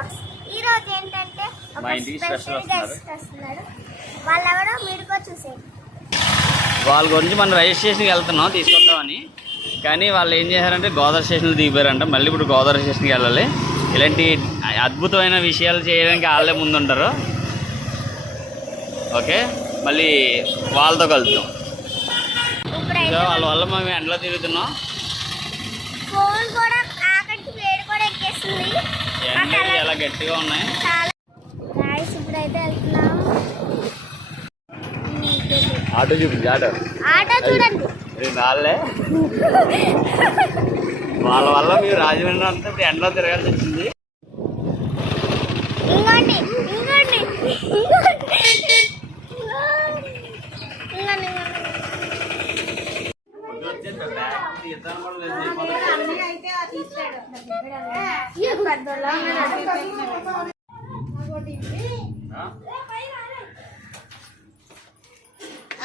Blogs. ఈ రోజు ఏంటంటే ఒక స్పెషల్ గెస్ట్ వస్తున్నాడు. వాళ్ళెవరో మీరుకో చూసేయండి. వాళ్ళ గురించి మనం రైల్వే స్టేషన్కి వెళ్తున్నాం తీసుకొద్దామని. కానీ వాళ్ళు ఏం చేశారంటే గోదావరి స్టేషన్లో దిగిపోయారంట. మళ్ళీ ఇప్పుడు గోదావరి స్టేషన్కి వెళ్ళాలి. ఇలాంటి అద్భుతమైన విషయాలు చేయడానికి వాళ్ళే ముందుంటారు. ఓకే, మళ్ళీ వాళ్ళతో కలుద్దాం. వాళ్ళ వల్ల మేము ఎండలో తిరుగుతున్నాం. ఎండలు చాలా గట్టిగా ఉన్నాయి. ఆటో చూపించి ఆటో చూడండి. వాళ్ళే వాళ్ళ వల్ల మీరు రాజమండ్రి అంతా ఇప్పుడు ఎండలో తిరగాల్సి వచ్చింది.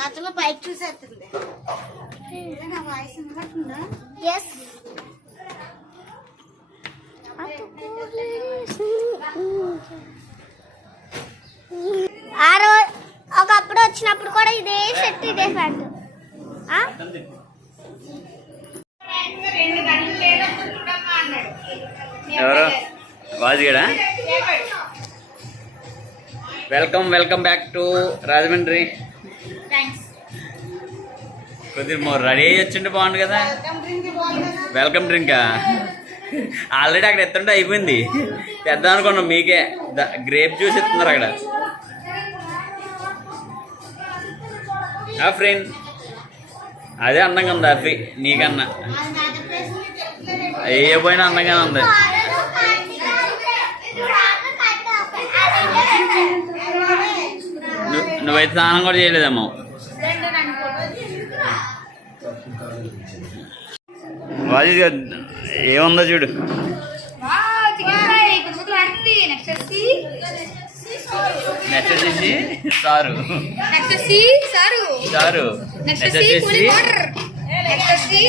అతను పైకి చూసేస్తుంది. నా వాయిస్ వినబడుతుందా? ఎస్. ఆ రోజు ఒకప్పుడు వచ్చినప్పుడు కూడా ఇదే షర్ట్ ఇదే ప్యాంట్. ఎవరు వాజిగడా? Welcome back to Rajahmundry. కొద్దిగా రెడీ అయ్యి వచ్చింటే బాగుండు కదా. వెల్కమ్ డ్రింకా ఆల్రెడీ అక్కడ ఎత్తుంటే అయిపోయింది. తెద్దాం అనుకున్నాం మీకే. గ్రేప్ జ్యూస్ ఇస్తున్నారు అక్కడ. ఫ్రెండ్ అదే అందంగా ఉంది. అఫీ నీకన్నా ఏ పోయినా అందంగానే ఉంది. నువ్వైతే స్నానం కూడా చేయలేదేమో. వాజీ ఏముందో చూడు. నెక్స్ట్ వచ్చేసి sir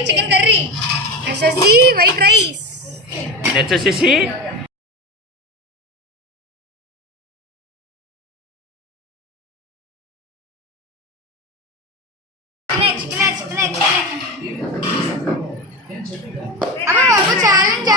chicken curry, white rice, next వచ్చేసి ఛాలెంజ్